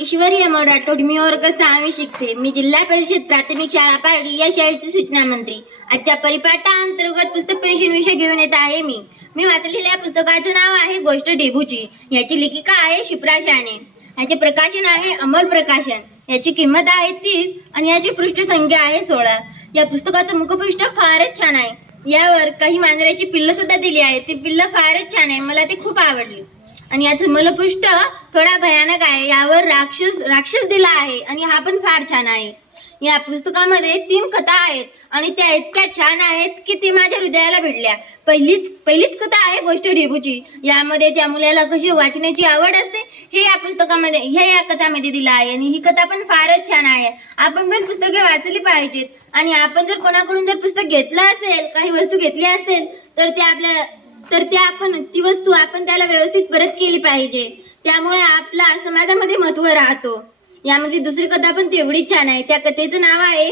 ईश्वरी अमोल राठोड मी वर्ग सहावी शिकते? मी जिल्हा परिषद प्राथमिक शाळा पारडी या शाळेची सूचना मंत्री. आजच्या परिपाठाअंतर्गत पुस्तक परिषद विषय घेऊन येत आहे मी. मी वाचलेल्या या पुस्तकाचं नाव आहे गोष्ट डेबूची. याची लेखिका आहे शिप्रा शहाणे याचे प्रकाशन आहे अमोल प्रकाशन. याची किंमत आहे तीस आणि याची पृष्ठसंख्या आहे सोळा. या पुस्तकाचं मुखपृष्ठ फारच छान आहे. यावर काही मांजराची पिल्ल सुद्धा दिली आहे. ती पिल्ल फारच छान आहे. मला ती खूप आवडली. आणि याचं मलपुष्ट थोडा भयानक आहे. यावर राक्षस राक्षस दिला आहे आणि हा पण फार छान आहे. या पुस्तकामध्ये तीन कथा आहेत आणि त्या इतक्या छान आहेत की ती माझ्या हृदयाला भिडल्या. पहिलीच पहिलीच कथा आहे गोष्ट ढेबूची. यामध्ये त्या मुलाला कशी वाचण्याची आवड असते हे या पुस्तकामध्ये ह्या या कथामध्ये दिलं आहे आणि ही कथा पण फारच छान आहे. आपण पण पुस्तके वाचली पाहिजेत. आणि आपण जर कोणाकडून जर पुस्तक घेतलं असेल काही वस्तू घेतली असेल तर ते आपल्या तर ते आपण ती वस्तू आपण त्याला व्यवस्थित परत केली पाहिजे. त्यामुळे आपला समाजामध्ये महत्त्व राहतो. यामध्ये दुसरी कथा पण तेवढीच छान आहे. त्या कथेचं नाव आहे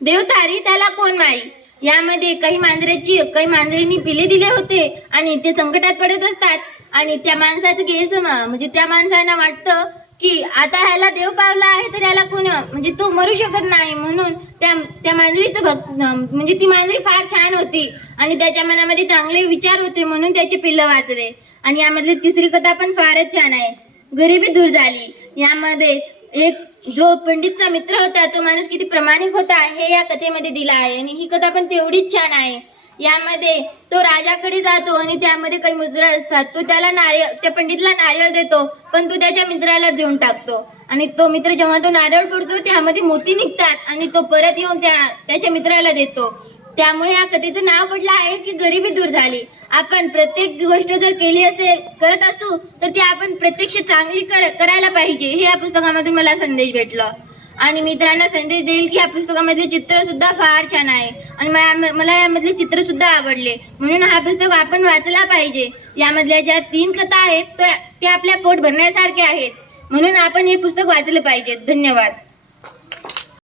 देवतारी त्याला कोण मारी? यामध्ये काही मांजराची काही मांजरींनी पिले दिले होते आणि ते संकटात पडत असतात. आणि त्या माणसाचं गेस म्हणजे त्या माणसांना वाटतं की आता ह्याला देव पावला आहे तर याला कोण म्हणजे तो मरू शकत नाही. म्हणून त्या त्या मांजरीचं भक्त म्हणजे ती मांजरी फार छान होती. आणि त्याच्या मनामध्ये चांगले विचार होते म्हणून त्याचे पिल्लं वाचले. आणि यामधली तिसरी कथा पण फारच छान आहे. गरिबी दूर झाली. यामध्ये एक जो पंडितचा मित्र होता तो माणूस किती प्रामाणिक होता हे या कथेमध्ये दिला आहे. आणि ही कथा पण तेवढीच छान आहे. यामध्ये तो राजाकडे जातो आणि त्यामध्ये काही मुद्रा असतात. तो त्याला नारियल त्या पंडितला नारियल देतो पण तो त्याच्या मित्राला देऊन टाकतो. आणि तो मित्र जेव्हा तो नारळ फोडतो त्यामध्ये मोती निघतात आणि तो परत येऊन त्या त्याच्या मित्राला देतो. त्यामुळे या कथेचं नाव पडलं आहे की गरिबी दूर झाली. आपण प्रत्येक गोष्ट जर केली असेल करत असू तर ती आपण प्रत्यक्ष चांगली कर करायला पाहिजे. हे या पुस्तकामधून मला संदेश भेटला. आणि मित्रांना संदेश देईल की या पुस्तकामधले चित्र सुद्धा फार छान आहे. आणि मला मला यामधले चित्र सुद्धा आवडले. म्हणून हा पुस्तक आपण वाचला पाहिजे. यामधल्या ज्या तीन कथा आहेत त्या- आपल्या पोट भरण्यासारख्या आहेत. म्हणून आपण हे पुस्तक वाचलं पाहिजे. धन्यवाद.